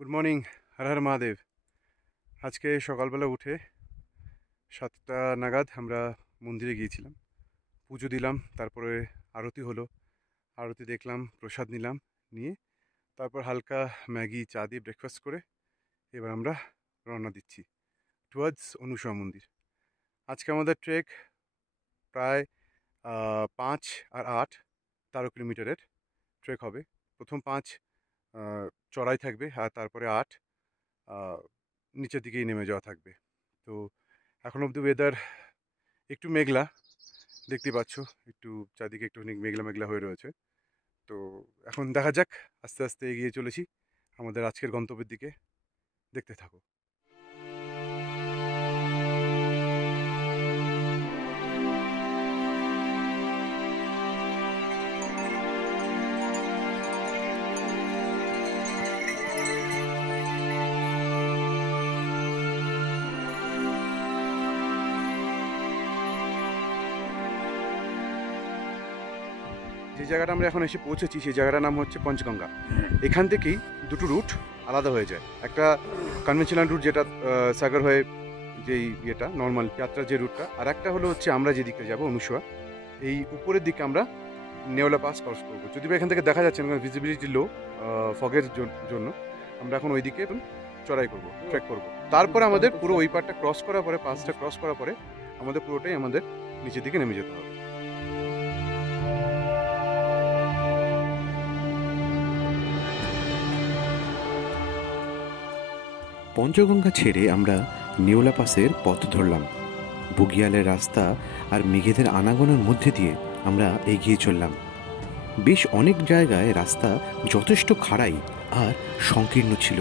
Good morning. Har Har Mahadev. আজকে সকালবেলা উঠে 7টা নাগাদ আমরা মন্দিরে গিয়েছিলাম, পুজো দিলাম, তারপরে আরতি হলো। আরতি দেখলাম, প্রসাদ নিলাম, নিয়ে তারপর হালকা ম্যাগি চা দিয়ে ব্রেকফাস্ট করে এবার আমরা রওনা দিচ্ছি টুয়ার্ডস অনুসয়া মন্দির। আজকে আমাদের ট্রেক প্রায় 5 আর 8 13 কিলোমিটারের ট্রেক হবে। প্রথম 5 চড়াই থাকবে, আর তারপরে 8 নিচের দিকেই নেমে যাওয়া থাকবে। তো এখন অব্দি ওয়েদার একটু মেঘলা, দেখতে পাচ্ছ, একটু চারদিকে একটুখানি মেঘলা মেঘলা হয়ে রয়েছে। তো এখন দেখা যাক, আস্তে আস্তে এগিয়ে চলেছি আমাদের আজকের গন্তব্যের দিকে। দেখতে থাকো। যে জায়গাটা আমরা এখন এসে পৌঁছেছি সেই জায়গাটার নাম হচ্ছে পঞ্চগঙ্গা। এখান থেকেই দুটো রুট আলাদা হয়ে যায়। একটা কনভেনশনাল রুট, যেটা সাগর হয়ে যেই ইয়েটা নর্মাল যাত্রা যে রুটটা, আর একটা হলো হচ্ছে আমরা যেদিকে যাব অনুসয়া, এই উপরের দিকে আমরা নেওলা পাস ক্রস করবো। যদি এখান থেকে দেখা যাচ্ছে না, ভিজিবিলিটি লো, ফগের জন্য আমরা এখন ওই দিকে চড়াই করবো, ট্রেক করবো। তারপরে আমাদের পুরো ওই পারটা ক্রস করার পরে, পাসটা ক্রস করার পরে আমাদের পুরোটাই আমাদের নিচের দিকে নেমে যেতে হবে। পঞ্চগঙ্গা ছেড়ে আমরা নেওলা পাসের পথ ধরলাম। বুগিয়ালের রাস্তা আর মেঘেদের আনাগোনার মধ্যে দিয়ে আমরা এগিয়ে চললাম। বেশ অনেক জায়গায় রাস্তা যথেষ্ট খাড়াই আর সংকীর্ণ ছিল।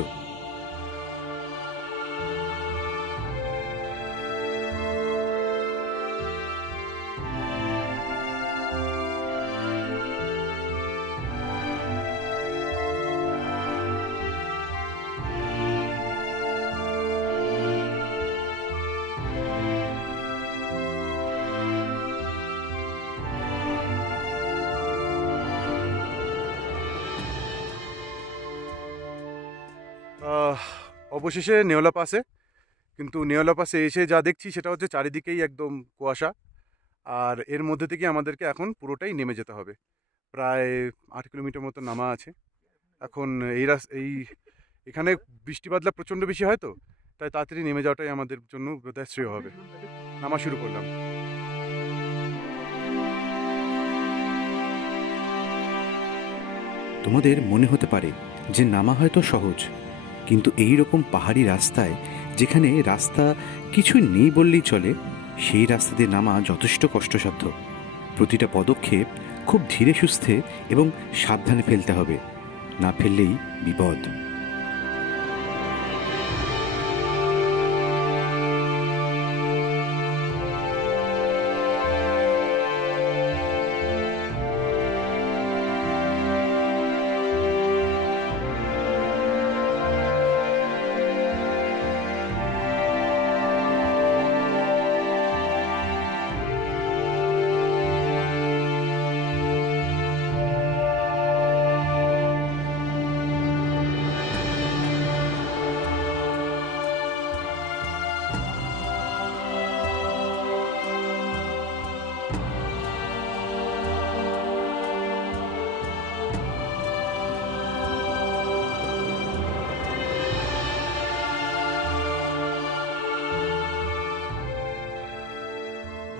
অবশেষে নেওলা পাসে, কিন্তু নেওলা পাসে এসে যা দেখছি সেটা হচ্ছে চারিদিকেই একদম কুয়াশা, আর এর মধ্যে থেকে আমাদেরকে এখন পুরোটাই নেমে যেতে হবে। প্রায় 8 কিলোমিটার মতো নামা আছে এখন। এই এখানে বৃষ্টি বাদলা প্রচণ্ড বেশি হয়, তো তাই তাড়াতাড়ি নেমে যাওয়াটাই আমাদের জন্য বোধহয় শ্রেয় হবে। নামা শুরু করলাম। তোমাদের মনে হতে পারে যে নামা হয়তো সহজ, কিন্তু এই রকম পাহাড়ি রাস্তায়, যেখানে রাস্তা কিছুই নেই বললেই চলে, সেই রাস্তা দিয়ে নামা যথেষ্ট কষ্টসাধ্য। প্রতিটা পদক্ষেপ খুব ধীরে সুস্থে এবং সাবধানে ফেলতে হবে, না ফেললেই বিপদ।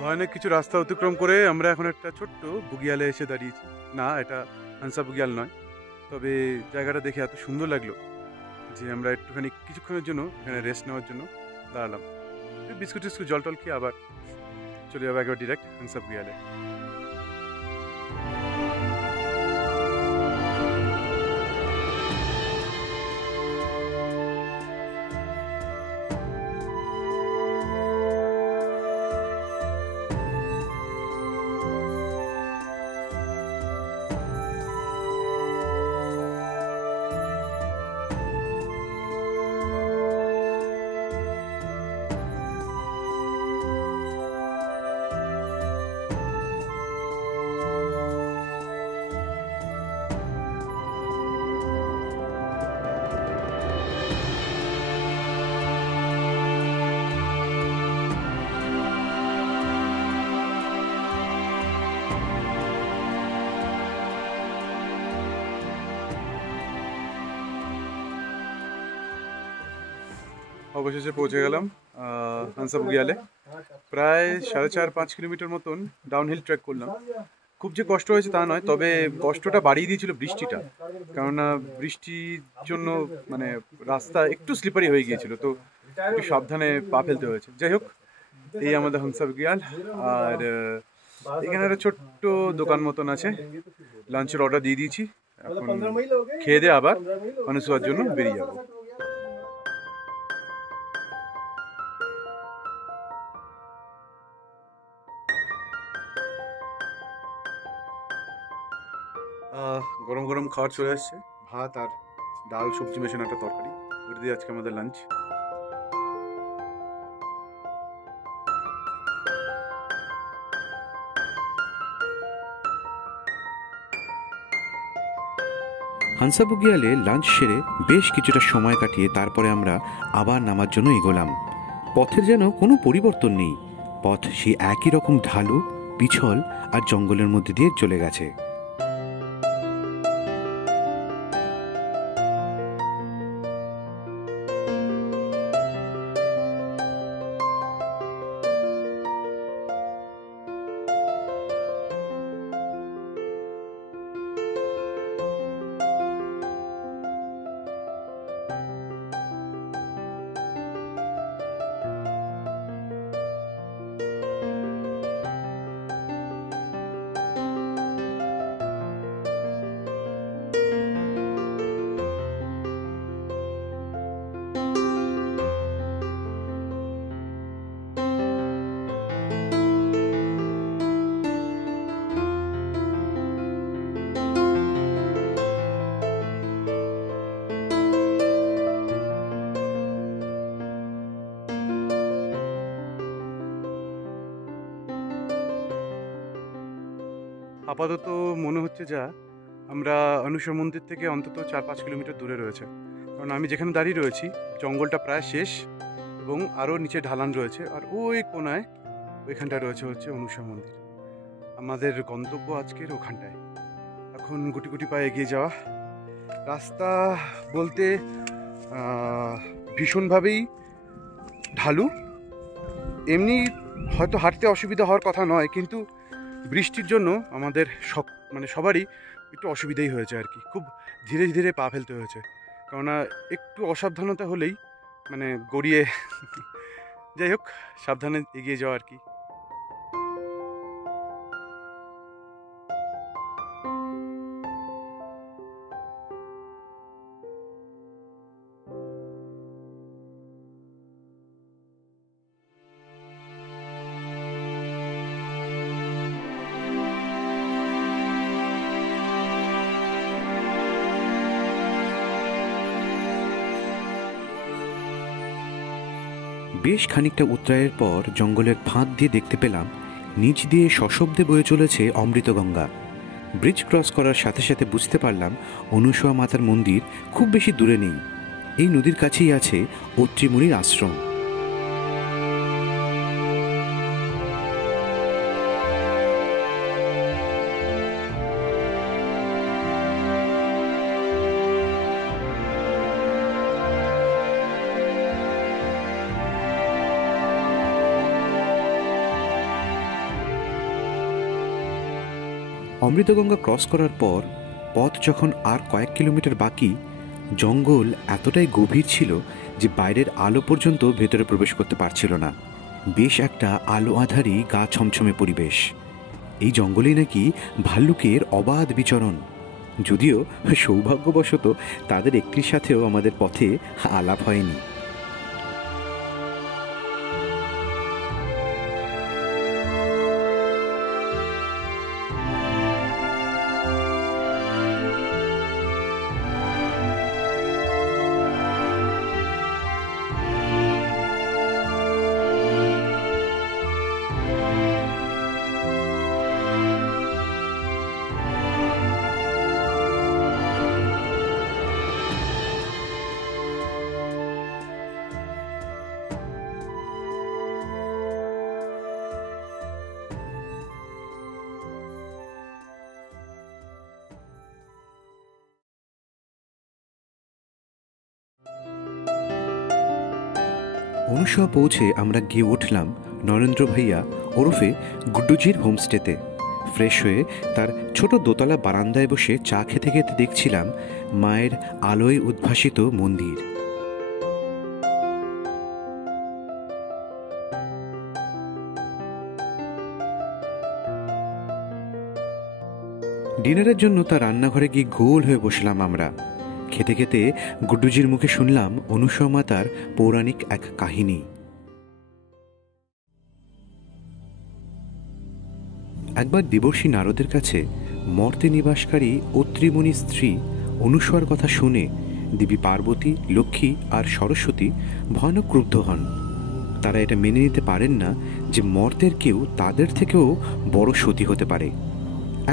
ভয়ানক কিছু রাস্তা অতিক্রম করে আমরা এখন একটা ছোট্ট বুগিয়ালে এসে দাঁড়িয়েছি। না, এটা হানসা বুগিয়াল নয়, তবে জায়গাটা দেখে এত সুন্দর লাগলো যে আমরা একটুখানি কিছুক্ষণের জন্য এখানে রেস্ট নেওয়ার জন্য দাঁড়ালাম। বিস্কুট টিস্কুট জল টল খেয়ে আবার চলে যাবো একবার ডিরেক্ট হানসা বুগিয়ালে। অবশেষে পৌঁছে গেলাম হানসা বুগিয়ালে। প্রায় 4.5-5 কিলোমিটার মতন ডাউনহিল ট্রেক করলাম। খুব যে কষ্ট হয়েছে তা নয়, তবে কষ্টটা বাড়িয়ে দিয়েছিল বৃষ্টিটা, কেননা বৃষ্টির জন্য মানে রাস্তা একটু স্লিপারি হয়ে গিয়েছিল, তো একটু সাবধানে পা ফেলতে হয়েছে। যাই হোক, এই আমাদের হানসা বুগিয়াল। আর এখানে একটা ছোট্ট দোকান মতন আছে, লাঞ্চের অর্ডার দিয়ে দিয়েছি। এখন খেয়ে দিয়ে আবার মানুষের জন্য বেরিয়ে যাবো। গরম গরম খাবার চলে আসছে, ভাত আর ডাল সবজি মেশানো একটা তরকারি, ওটা দিয়ে আজকে আমাদের লাঞ্চ। হানসা বুগিয়ালে লাঞ্চ সেরে বেশ কিছুটা সময় কাটিয়ে তারপরে আমরা আবার নামার জন্য এগোলাম। পথের যেন কোনো পরিবর্তন নেই, পথ সেই একই রকম ঢালু, পিছল আর জঙ্গলের মধ্যে দিয়ে চলে গেছে। আপাতত মনে হচ্ছে যা আমরা অনুসর মন্দির থেকে অন্তত 4-5 কিলোমিটার দূরে রয়েছে, কারণ আমি যেখানে দাঁড়িয়ে রয়েছি জঙ্গলটা প্রায় শেষ এবং আরও নিচে ঢালান রয়েছে, আর ওই কোনায় ওইখানটায় রয়েছে হচ্ছে অনুসর মন্দির। আমাদের গন্তব্য আজকের ওখানটায়। এখন গুটি গুটি পায়ে এগিয়ে যাওয়া। রাস্তা বলতে ভীষণভাবেই ঢালু, এমনি হয়তো হাঁটতে অসুবিধা হওয়ার কথা নয়, কিন্তু বৃষ্টির জন্য আমাদের সবারই একটু অসুবিধাই হয়েছে আর কি। খুব ধীরে ধীরে পা ফেলতে হয়েছে, কেননা একটু অসাবধানতা হলেই মানে গড়িয়ে যাই হোক, সাবধানে এগিয়ে যাওয়া আর কি। বেশ খানিকটা উতরায়ের পর জঙ্গলের ফাঁদ দিয়ে দেখতে পেলাম নিচ দিয়ে সশব্দে বয়ে চলেছে অমৃতগঙ্গা। ব্রিজ ক্রস করার সাথে সাথে বুঝতে পারলাম অনুসুয়া মাতার মন্দির খুব বেশি দূরে নেই। এই নদীর কাছেই আছে অত্রিমুনির আশ্রম। অমৃতগঙ্গা ক্রস করার পর পথ যখন আর কয়েক কিলোমিটার বাকি, জঙ্গল এতটাই গভীর ছিল যে বাইরের আলো পর্যন্ত ভেতরে প্রবেশ করতে পারছিল না। বেশ একটা আলো আঁধারি গা ছমছমে পরিবেশ। এই জঙ্গলেই নাকি ভাল্লুকের অবাধ বিচরণ, যদিও সৌভাগ্যবশত তাদের একটির সাথেও আমাদের পথে আলাপ হয়নি। অনুসয়া পৌঁছে আমরা গিয়ে উঠলাম নরেন্দ্র ভাইয়া ওরফে গুড্ডুজির হোমস্টেতে। ফ্রেশ হয়ে তার ছোট দোতলা বারান্দায় বসে চা খেতে খেতে দেখছিলাম মায়ের আলোয় উদ্ভাসিত মন্দির। ডিনারের জন্য তার রান্নাঘরে গিয়ে গোল হয়ে বসলাম আমরা। খেতে খেতে গুড্ডুজির মুখে শুনলাম অনুসয়া মাতার পৌরাণিক এক কাহিনী। একবার দেবর্ষী নারদের কাছে মর্তে নিবাসকারী অত্রিমুনির স্ত্রী অনুসয়ার কথা শুনে দেবী পার্বতী, লক্ষ্মী আর সরস্বতী ভয়ানক ক্রুদ্ধ হন। তারা এটা মেনে নিতে পারেন না যে মর্তের কেউ তাদের থেকেও বড় সতী হতে পারে।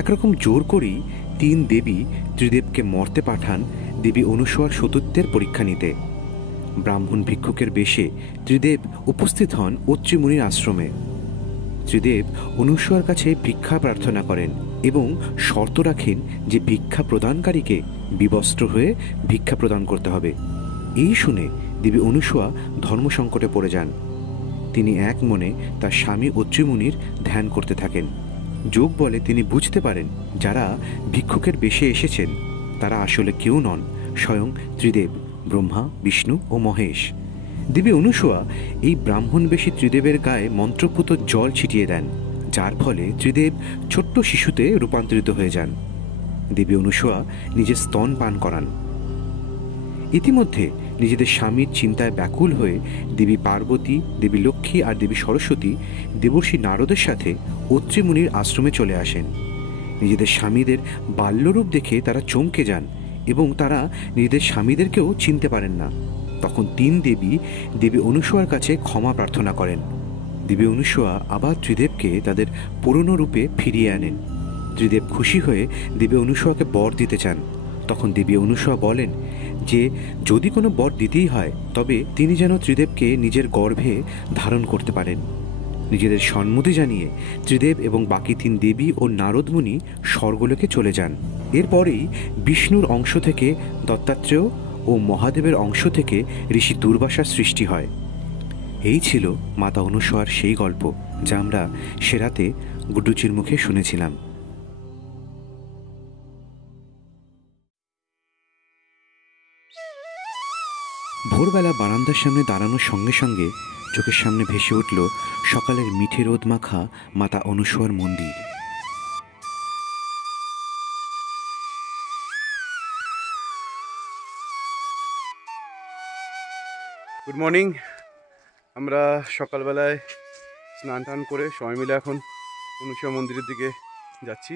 একরকম জোর করেই 3 দেবী ত্রিদেবকে মর্তে পাঠান দেবী অনুসয়ার সতীত্বের পরীক্ষা নিতে। ব্রাহ্মণ ভিক্ষুকের বেশে ত্রিদেব উপস্থিত হন অত্রিমুনির আশ্রমে। ত্রিদেব অনুসয়ার কাছে ভিক্ষা প্রার্থনা করেন এবং শর্ত রাখেন যে ভিক্ষা প্রদানকারীকে বিবস্ত্র হয়ে ভিক্ষা প্রদান করতে হবে। এই শুনে দেবী অনুসয়া ধর্মসংকটে পড়ে যান। তিনি এক মনে তার স্বামী অত্রিমুনির ধ্যান করতে থাকেন। যোগ বলে তিনি বুঝতে পারেন যারা ভিক্ষুকের বেশে এসেছেন তারা আসলে কেউ নন, স্বয়ং ত্রিদেব, ব্রহ্মা, বিষ্ণু ও মহেশ। দেবী অনুসয়া এই ব্রাহ্মণবেশী ত্রিদেবের গায়ে মন্ত্রপুত জল ছিটিয়ে দেন, যার ফলে ত্রিদেব ছোট্ট শিশুতে রূপান্তরিত হয়ে যান। দেবী অনুসয়া নিজের স্তন পান করান। ইতিমধ্যে নিজেদের স্বামীর চিন্তায় ব্যাকুল হয়ে দেবী পার্বতী, দেবী লক্ষ্মী আর দেবী সরস্বতী দেবর্ষী নারদের সাথে অত্রিমুনির আশ্রমে চলে আসেন। নিজেদের স্বামীদের বাল্যরূপ দেখে তারা চমকে যান এবং তারা নিজেদের স্বামীদেরকেও চিনতে পারেন না। তখন 3 দেবী দেবী অনুসয়ার কাছে ক্ষমা প্রার্থনা করেন। দেবী অনুসয়া আবার ত্রিদেবকে তাদের পুরনো রূপে ফিরিয়ে আনেন। ত্রিদেব খুশি হয়ে দেবী অনুসয়াকে বর দিতে চান। তখন দেবী অনুসয়া বলেন যে যদি কোনো বর দিতেই হয় তবে তিনি যেন ত্রিদেবকে নিজের গর্ভে ধারণ করতে পারেন। নিজেদের সম্মতি জানিয়ে ত্রিদেব এবং বাকি 3 দেবী ও নারদমুনি স্বর্গলোকে চলে যান। এরপরেই বিষ্ণুর অংশ থেকে দত্তাত্রেয় ও মহাদেবের অংশ থেকে ঋষি দুর্বাসার সৃষ্টি হয়। এই ছিল মাতা অনুসয়ার সেই গল্প যা আমরা সে রাতে গুড্ডুজির মুখে শুনেছিলাম। ভোরবেলা বারান্দার সামনে দাঁড়ানোর সঙ্গে সঙ্গে চোখের সামনে ভেসে উঠল সকালের মিঠে রোদ মাখা মাতা অনুসয়ার মন্দির। Good morning. আমরা সকালবেলায় স্নান টান করে সবাই মিলে এখন অনুসয়া মন্দিরের দিকে যাচ্ছি।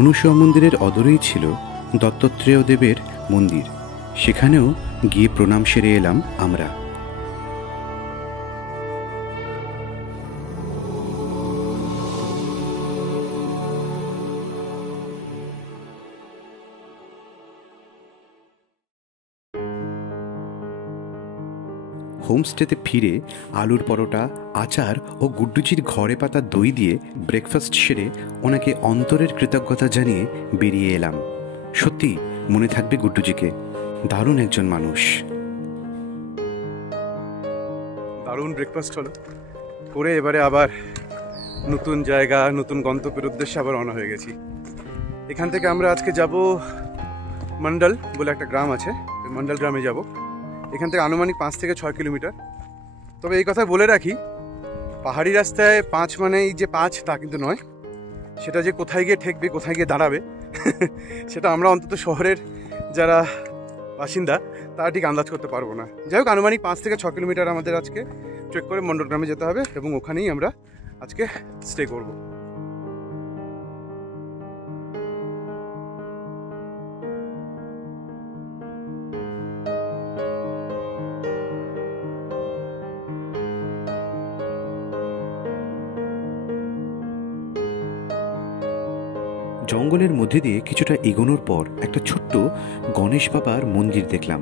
অনুসয়া মন্দিরের অদূরেই ছিল দত্তাত্রেয় দেবের মন্দির। সেখানেও গিয়ে প্রণাম সেরে এলাম আমরা। হোমস্টেতে ফিরে আলুর পরোটা, আচার ও গুড্ডুজির ঘরে পাতা দই দিয়ে ব্রেকফাস্ট সেরে ওনাকে অন্তরের কৃতজ্ঞতা জানিয়ে বেরিয়ে এলাম। সত্যি মনে থাকবে গুড্ডুজিকে, দারুণ একজন মানুষ। দারুণ ব্রেকফাস্ট হলো করে এবারে আবার নতুন জায়গা নতুন গন্তব্যের উদ্দেশ্যে আবার রওনা হয়ে গেছি। এখান থেকে আমরা আজকে যাব মন্ডল বলে একটা গ্রাম আছে, মন্ডল গ্রামে যাব। এখান থেকে আনুমানিক 5 থেকে 6 কিলোমিটার। তবে এই কথা বলে রাখি, পাহাড়ি রাস্তায় 5 মানে এই যে 5 তা কিন্তু নয়, সেটা যে কোথায় গিয়ে ঠেকবে কোথায় গিয়ে দাঁড়াবে সেটা আমরা অন্তত শহরের যারা বাসিন্দা তারা ঠিক আন্দাজ করতে পারবো না। যাই হোক, আনুমানিক 5 থেকে 6 কিলোমিটার আমাদের আজকে ট্রেক করে মন্ডল গ্রামে যেতে হবে এবং ওখানেই আমরা আজকে স্টে করব। জঙ্গলের মধ্যে দিয়ে কিছুটা এগোনোর পর একটা ছোট্ট গণেশ বাবার মন্দির দেখলাম।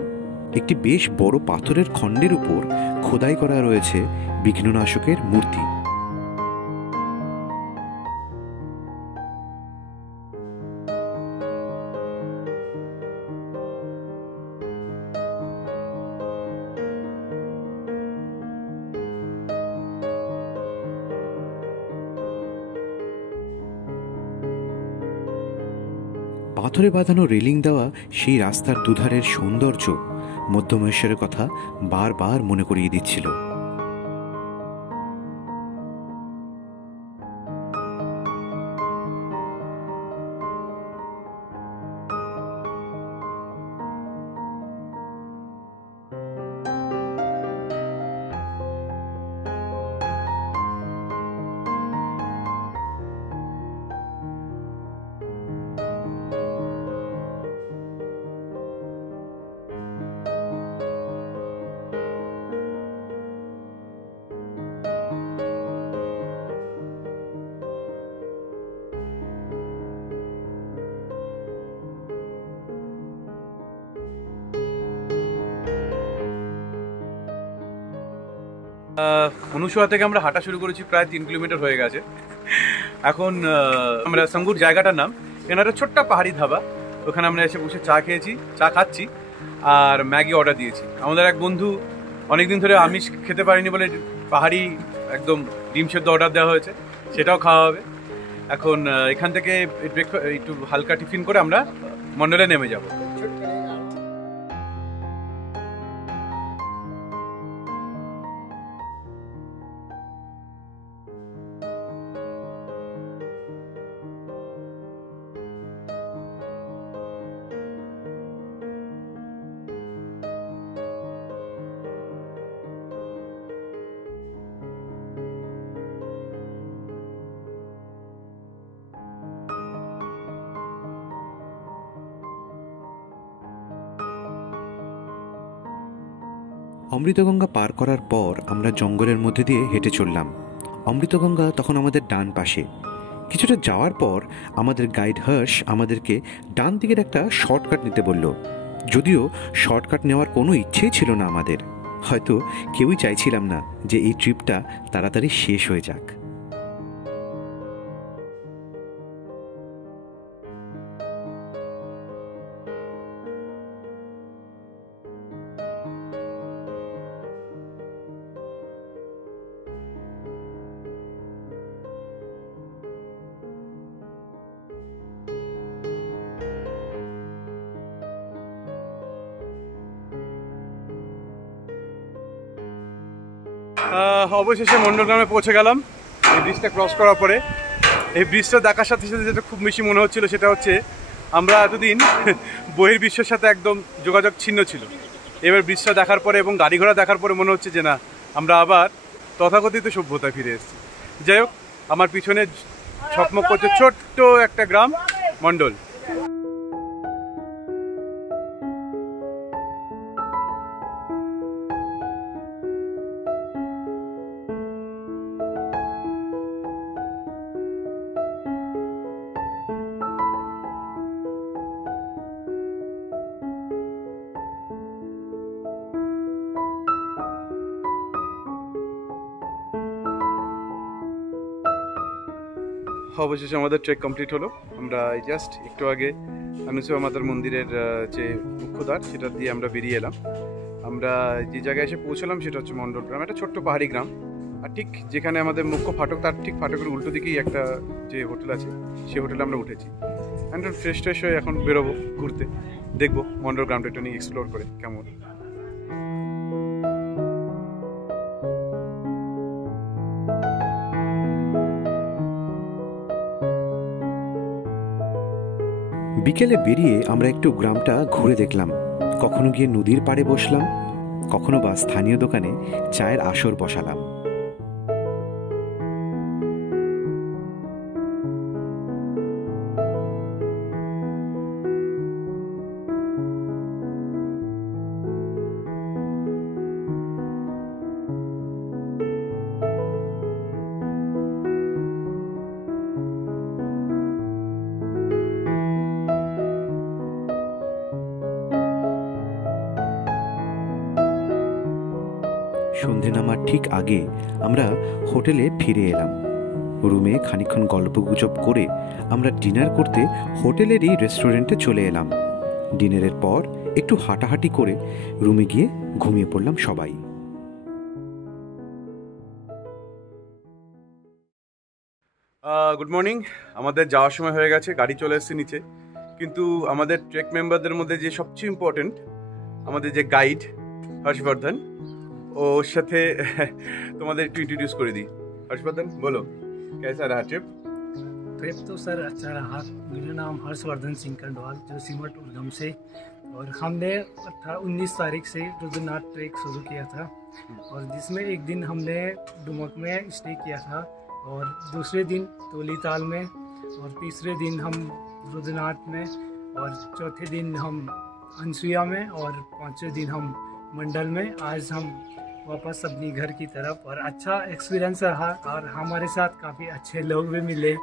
একটি বেশ বড় পাথরের খণ্ডের উপর খোদাই করা রয়েছে বিঘ্ননাশকের মূর্তি। পাথরে বাঁধানো রেলিং দেওয়া সেই রাস্তার দুধারের সৌন্দর্য মধ্যমেশ্বরের কথা বারবার মনে করিয়ে দিচ্ছিল। অনুসোয়া থেকে আমরা হাঁটা শুরু করেছি, প্রায় 3 কিলোমিটার হয়ে গেছে। এখন আমরা সঙ্গুর জায়গাটার নাম, এখানে একটা ছোট্ট পাহাড়ি ধাবা, ওখানে আমরা এসে বসে চা খাচ্ছি আর ম্যাগি অর্ডার দিয়েছি। আমাদের এক বন্ধু অনেকদিন ধরে আমিষ খেতে পারেনি বলে পাহাড়ি একদম ডিম সেদ্ধ অর্ডার দেওয়া হয়েছে, সেটাও খাওয়া হবে। এখন এখান থেকে একটু হালকা টিফিন করে আমরা মন্ডলে নেমে যাব। অমৃতগঙ্গা পার করার পর আমরা জঙ্গলের মধ্যে দিয়ে হেঁটে চললাম। অমৃতগঙ্গা তখন আমাদের ডান পাশে। কিছুটা যাওয়ার পর আমাদের গাইড হর্ষ আমাদেরকে ডান দিকের একটা শর্টকাট নিতে বলল। যদিও শর্টকাট নেওয়ার কোনো ইচ্ছেই ছিল না আমাদের, হয়তো কেউই চাইছিলাম না যে এই ট্রিপটা তাড়াতাড়ি শেষ হয়ে যাক। অবশেষে মন্ডল গ্রামে পৌঁছে গেলাম। এই ব্রিজটা ক্রস করার পরে এই ব্রিজটা দেখার সাথে সাথে যেটা খুব বেশি মনে হচ্ছিল সেটা হচ্ছে আমরা এতদিন বহির বিশ্বের সাথে একদম যোগাযোগ ছিন্ন ছিল। এবার ব্রিজটা দেখার পরে এবং গাড়ি ঘোড়া দেখার পরে মনে হচ্ছে যে না, আমরা আবার তথাকথিত সভ্যতায় ফিরে এসেছি। যাই হোক, আমার পিছনে ঝকমক করছে ছোট্ট একটা গ্রাম মন্ডল। অবশেষে আমাদের ট্রেক কমপ্লিট হলো। আমরা জাস্ট একটু আগে অনুসুয়া মাতার মন্দিরের যে মুখ্য দ্বার সেটা দিয়ে আমরা বেরিয়ে এলাম। আমরা যে জায়গায় এসে পৌঁছলাম সেটা হচ্ছে মন্ডল গ্রাম, একটা ছোট্ট পাহাড়ি গ্রাম। আর ঠিক যেখানে আমাদের মুখ্য ফাটক, তার ঠিক ফাটকের উল্টো দিকেই একটা যে হোটেল আছে, সেই হোটেলে আমরা উঠেছি। অ্যান্ড ফ্রেশ ট্রেশ হয়ে এখন বেরোবো ঘুরতে, দেখবো মন্ডল গ্রামটা একটু নিয়ে এক্সপ্লোর করে কেমন। বিকেলে বেরিয়ে আমরা একটু গ্রামটা ঘুরে দেখলাম। কখনো গিয়ে নদীর পাড়ে বসলাম, কখনো বা স্থানীয় দোকানে চায়ের আসর বসালাম। সন্ধে নামার ঠিক আগে আমরা হোটেলে ফিরে এলাম। রুমে খানিকক্ষণ গল্পগুজব করে আমরা ডিনার করতে হোটেলেরই রেস্টুরেন্টে চলে এলাম। ডিনারের পর একটু হাঁটাহাঁটি করে রুমে গিয়ে ঘুমিয়ে পড়লাম সবাই। Good morning. আমাদের যাওয়ার সময় হয়ে গেছে, গাড়ি চলে এসেছে নিচে। কিন্তু আমাদের ট্রেক মেম্বারদের মধ্যে যে সবচেয়ে ইম্পর্টেন্ট, আমাদের যে গাইড হর্ষবর্ধন, ওর সাথে তোমাদের একটু इंट्रोड्यूस করে दिई। हर्षवर्धन बोलो कैसा रहा ट्रिप? ट्रिप तो सर अच्छा रहा। मेरा नाम हर्षवर्धन सिंह कंडवाल, जो सिमट उद्गम से, और हमने 19 तारीख से रुद्रनाथ ट्रेक शुरू किया था, और जिसमें एक दिन हमने डुमक में स्टे किया था, और दूसरे दिन तोलीताल में, और तीसरे दिन हम रुद्रनाथ में, और चौथे दिन हम अनसुईया में, और पाँचवें दिन हम मंडल में। आज हम वापस अपनी घर की तरफ, और अच्छा एक्सपीरियंस रहा, और हमारे साथ काफ़ी अच्छे लोग भी मिले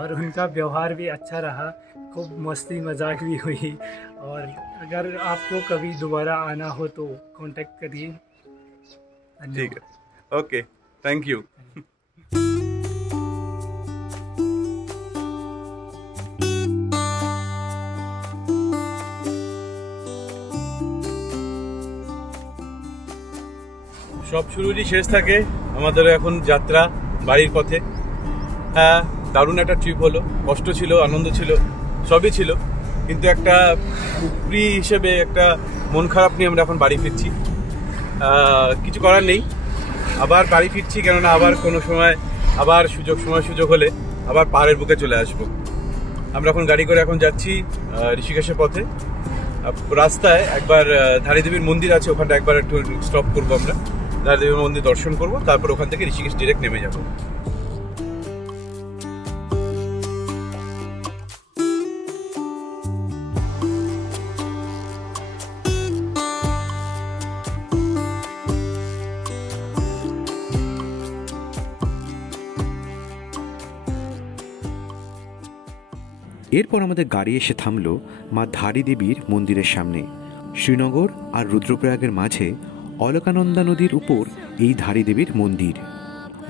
और उनका व्यवहार भी अच्छा रहा। खूब मस्ती मजाक भी हुई, और अगर आपको कभी दोबारा आना हो तो कांटेक्ट करिए। ठीक है, ओके, थैंक यू। সব শুরুরই শেষ থাকে, আমাদেরও এখন যাত্রা বাড়ির পথে। হ্যাঁ, দারুণ একটা ট্রিপ হলো, কষ্ট ছিল, আনন্দ ছিল, সবই ছিল, কিন্তু একটা উপরি হিসেবে একটা মন খারাপ নিয়ে আমরা এখন বাড়ি ফিরছি। কিছু করার নেই, আবার বাড়ি ফিরছি, কেননা আবার কোনো সময় আবার সুযোগ হলে আবার পাহাড়ের বুকে চলে আসবো। আমরা এখন গাড়ি করে এখন যাচ্ছি ঋষিকেশের পথে। রাস্তায় একবার ধারীদেবীর মন্দির আছে, ওখানটা একবার একটু স্টপ করবো আমরা, ধারীদেবীর মন্দির দর্শন করবো, তারপর ওখান থেকে ঋষিকেশ ডিরেক্ট নেমে যাবো। এরপর আমাদের গাড়ি এসে থামলো মা ধারী দেবীর মন্দিরের সামনে। শ্রীনগর আর রুদ্রপ্রয়াগের মাঝে অলকানন্দা নদীর উপর এই ধারী দেবীর মন্দির।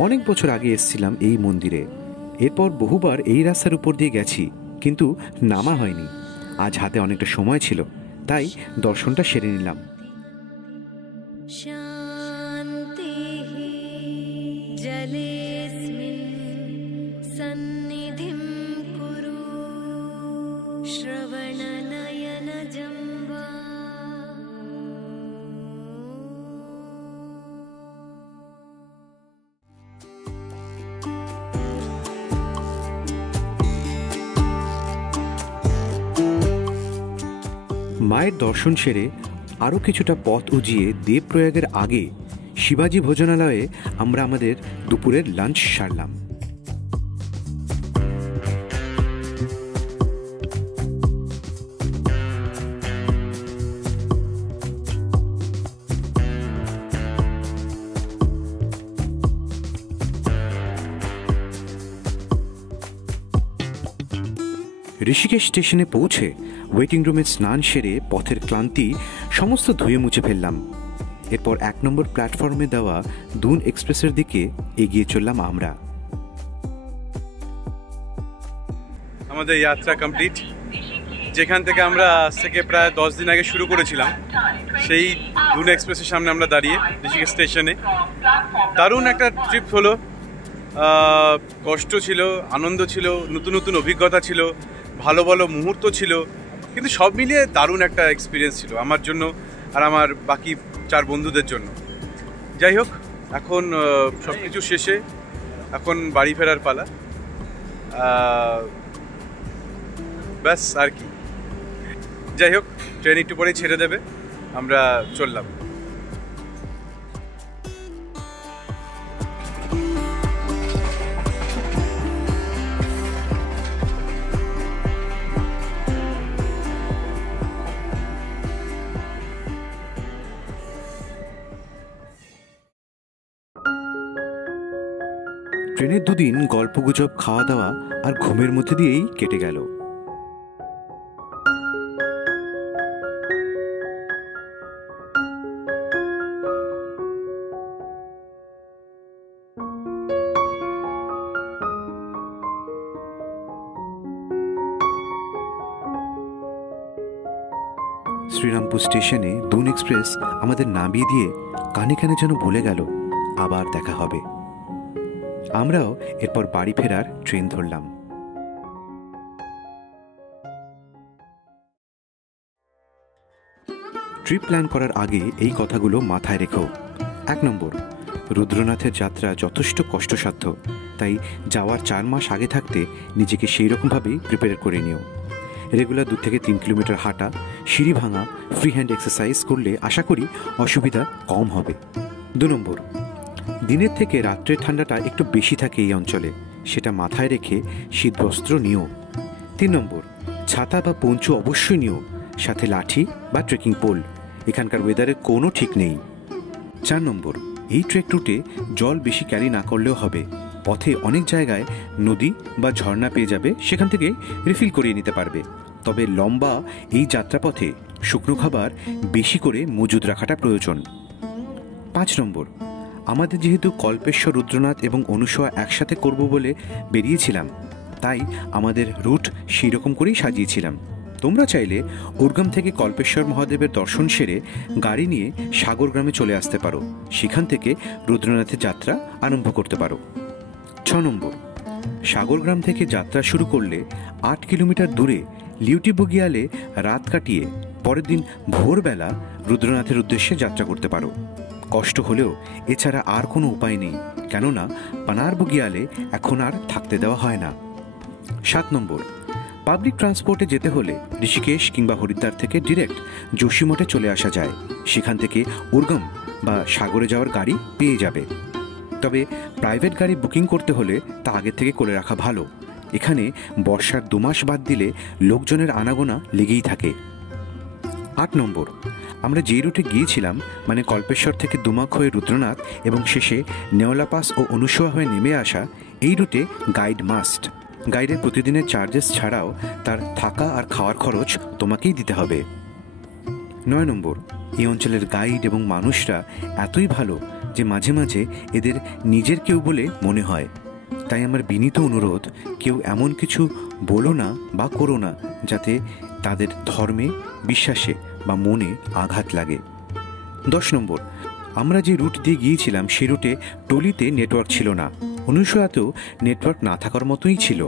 অনেক বছর আগে এসেছিলাম এই মন্দিরে, এরপর বহুবার এই রাস্তার উপর দিয়ে গেছি, কিন্তু নামা হয়নি। আজ হাতে অনেকটা সময় ছিল, তাই দর্শনটা সেরে নিলাম। মায়ের দর্শন সেরে আরও কিছুটা পথ উজিয়ে দেবপ্রয়াগের আগে শিবাজি ভোজনালয়ে আমরা আমাদের দুপুরের লাঞ্চ সারলাম। ঋষিকেশ স্টেশনে পৌঁছে ওয়েটিং রুমে স্নান সেরে পথের ক্লান্তি সমস্ত ধুয়ে মুছে ফেললাম। এরপর 1 নম্বর প্ল্যাটফর্মে দেওয়া দুন এক্সপ্রেসের দিকে এগিয়ে চললাম আমরা। আমাদের যাত্রা কমপ্লিট, যেখান থেকে আমরা আজ থেকে প্রায় 10 দিন আগে শুরু করেছিলাম, সেই দুন এক্সপ্রেসের সামনে আমরা দাঁড়িয়ে ঋষিকেশ স্টেশনে। দারুণ একটা ট্রিপ হলো, কষ্ট ছিল, আনন্দ ছিল, নতুন নতুন অভিজ্ঞতা ছিল, ভালো ভালো মুহূর্ত ছিল, কিন্তু সব মিলিয়ে দারুণ একটা এক্সপিরিয়েন্স ছিল আমার জন্য আর আমার বাকি 4 বন্ধুদের জন্য। যাই হোক, এখন সব কিছু শেষে এখন বাড়ি ফেরার পালা, ব্যাস আর কি। যাই হোক, ট্রেন একটু পরেই ছেড়ে দেবে, আমরা চললাম। ট্রেনের দুদিন গল্পগুজব, খাওয়া দাওয়া আর ঘুমের মধ্যে দিয়েই কেটে গেল। শ্রীরামপুর স্টেশনে দুন এক্সপ্রেস আমাদের নামিয়ে দিয়ে কানে কানে যেন বলে গেল আবার দেখা হবে। আমরাও এরপর বাড়ি ফেরার ট্রেন ধরলাম। ট্রিপ প্ল্যান করার আগে এই কথাগুলো মাথায় রেখো। 1 নম্বর, রুদ্রনাথের যাত্রা যথেষ্ট কষ্টসাধ্য, তাই যাওয়ার 4 মাস আগে থাকতে নিজেকে সেই রকমভাবেই প্রিপেয়ার করে নিও। রেগুলার 2 থেকে 3 কিলোমিটার হাঁটা, সিঁড়ি ভাঙা, ফ্রি হ্যান্ড এক্সারসাইজ করলে আশা করি অসুবিধা কম হবে। 2 নম্বর, দিনের থেকে রাত্রের ঠান্ডাটা একটু বেশি থাকে এই অঞ্চলে, সেটা মাথায় রেখে শীতবস্ত্র নিও। 3 নম্বর, ছাতা বা পঞ্চু অবশ্যই নিও, সাথে লাঠি বা ট্রেকিং পোল, এখানকার ওয়েদারের কোনো ঠিক নেই। 4 নম্বর, এই ট্রেক রুটে জল বেশি ক্যারি না করলেও হবে, পথে অনেক জায়গায় নদী বা ঝর্ণা পেয়ে যাবে, সেখান থেকে রিফিল করিয়ে নিতে পারবে। তবে লম্বা এই যাত্রাপথে শুকনো খাবার বেশি করে মজুদ রাখাটা প্রয়োজন। 5 নম্বর, আমাদের যেহেতু কল্পেশ্বর, রুদ্রনাথ এবং অনুসয়া একসাথে করব বলে বেরিয়েছিলাম, তাই আমাদের রুট সেই রকম করেই সাজিয়েছিলাম। তোমরা চাইলে উর্গাম থেকে কল্পেশ্বর মহাদেবের দর্শন সেরে গাড়ি নিয়ে সাগরগ্রামে চলে আসতে পারো, সেখান থেকে রুদ্রনাথের যাত্রা আরম্ভ করতে পারো। 6 নম্বর, সাগরগ্রাম থেকে যাত্রা শুরু করলে 8 কিলোমিটার দূরে লিউটি বগিয়ালে রাত কাটিয়ে পরের দিন ভোরবেলা রুদ্রনাথের উদ্দেশ্যে যাত্রা করতে পারো। কষ্ট হলেও এছাড়া আর কোনো উপায় নেই, কেননা পানার বগিয়ালে এখন আর থাকতে দেওয়া হয় না। 7 নম্বর, পাবলিক ট্রান্সপোর্টে যেতে হলে ঋষিকেশ কিংবা হরিদ্বার থেকে ডিরেক্ট যোশীমঠে চলে আসা যায়, সেখান থেকে উর্গম বা সাগরে যাওয়ার গাড়ি পেয়ে যাবে। তবে প্রাইভেট গাড়ি বুকিং করতে হলে তা আগের থেকে করে রাখা ভালো, এখানে বর্ষার 2 মাস বাদ দিলে লোকজনের আনাগোনা লেগেই থাকে। 8 নম্বর, আমরা যে রুটে গিয়েছিলাম, মানে কল্পেশ্বর থেকে দুমাক হয়ে রুদ্রনাথ এবং শেষে নেওলা পাস ও অনুসয়া হয়ে নেমে আসা, এই রুটে গাইড মাস্ট। গাইডের প্রতিদিনের চার্জেস ছাড়াও তার থাকা আর খাওয়ার খরচ তোমাকেই দিতে হবে। 9 নম্বর, এই অঞ্চলের গাইড এবং মানুষরা এতই ভালো যে মাঝে মাঝে এদের নিজের কেউ বলে মনে হয়, তাই আমার বিনীত অনুরোধ, কেউ এমন কিছু বলো না বা করো না যাতে তাদের ধর্মে, বিশ্বাসে বা মনে আঘাত লাগে। 10 নম্বর, আমরা যে রুট দিয়ে গিয়েছিলাম সেই রুটে টলিতে নেটওয়ার্ক ছিল না, অনুসয়াতেও নেটওয়ার্ক না থাকার মতোই ছিল,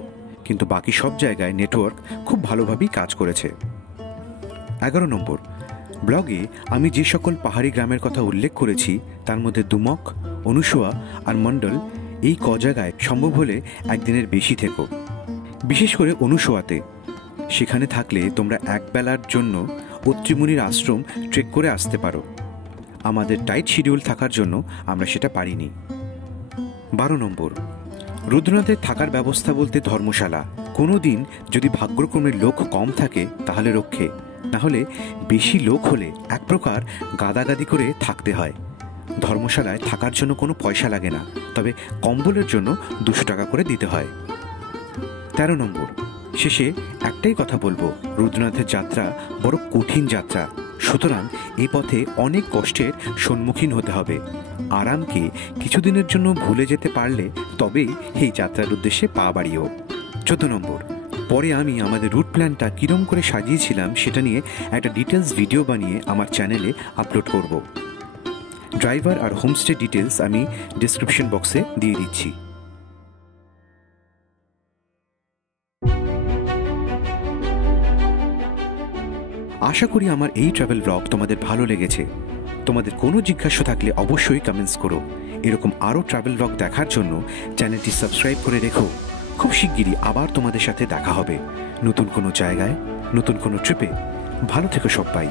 কিন্তু বাকি সব জায়গায় নেটওয়ার্ক খুব ভালোভাবেই কাজ করেছে। 11 নম্বর, ব্লগে আমি যে সকল পাহাড়ি গ্রামের কথা উল্লেখ করেছি তার মধ্যে দুমক, অনুসয়া আর মণ্ডল, এই জায়গায় সম্ভব হলে একদিনের বেশি থেকো, বিশেষ করে অনুসয়াতে। সেখানে থাকলে তোমরা একবেলার জন্য অত্রিমুনির আশ্রম ট্রেক করে আসতে পারো। আমাদের টাইট শিডিউল থাকার জন্য আমরা সেটা পারিনি। 12 নম্বর, রুদ্রনাথের থাকার ব্যবস্থা বলতে ধর্মশালা। কোনো দিন যদি ভাগ্যক্রমে লোক কম থাকে তাহলে রক্ষে, না হলে বেশি লোক হলে এক প্রকার গাদাগাদি করে থাকতে হয়। ধর্মশালায় থাকার জন্য কোনো পয়সা লাগে না, তবে কম্বলের জন্য 200 টাকা করে দিতে হয়। 13 নম্বর, শেষে একটাই কথা বলবো, রুদ্রনাথের যাত্রা বড় কঠিন যাত্রা, সুতরাং এই পথে অনেক কষ্টের সম্মুখীন হতে হবে। আরামকে কিছুদিনের জন্য ভুলে যেতে পারলে তবেই এই যাত্রার উদ্দেশ্যে পা বাড়িও। 14 নম্বর, পরে আমি আমাদের রুট প্ল্যানটা কীরম করে সাজিয়েছিলাম সেটা নিয়ে একটা ডিটেলস ভিডিও বানিয়ে আমার চ্যানেলে আপলোড করব। ড্রাইভার আর হোমস্টে ডিটেলস আমি ডিসক্রিপশন বক্সে দিয়ে দিচ্ছি। আশা করি আমার এই ট্রাভেল ব্লগ তোমাদের ভালো লেগেছে। তোমাদের কোনো জিজ্ঞাসা থাকলে অবশ্যই কমেন্টস করো। এরকম আরও ট্রাভেল ব্লগ দেখার জন্য চ্যানেলটি সাবস্ক্রাইব করে রেখো। খুব শিগগিরই আবার তোমাদের সাথে দেখা হবে নতুন কোনো জায়গায়, নতুন কোনো ট্রিপে। ভালো থেকো সবাই।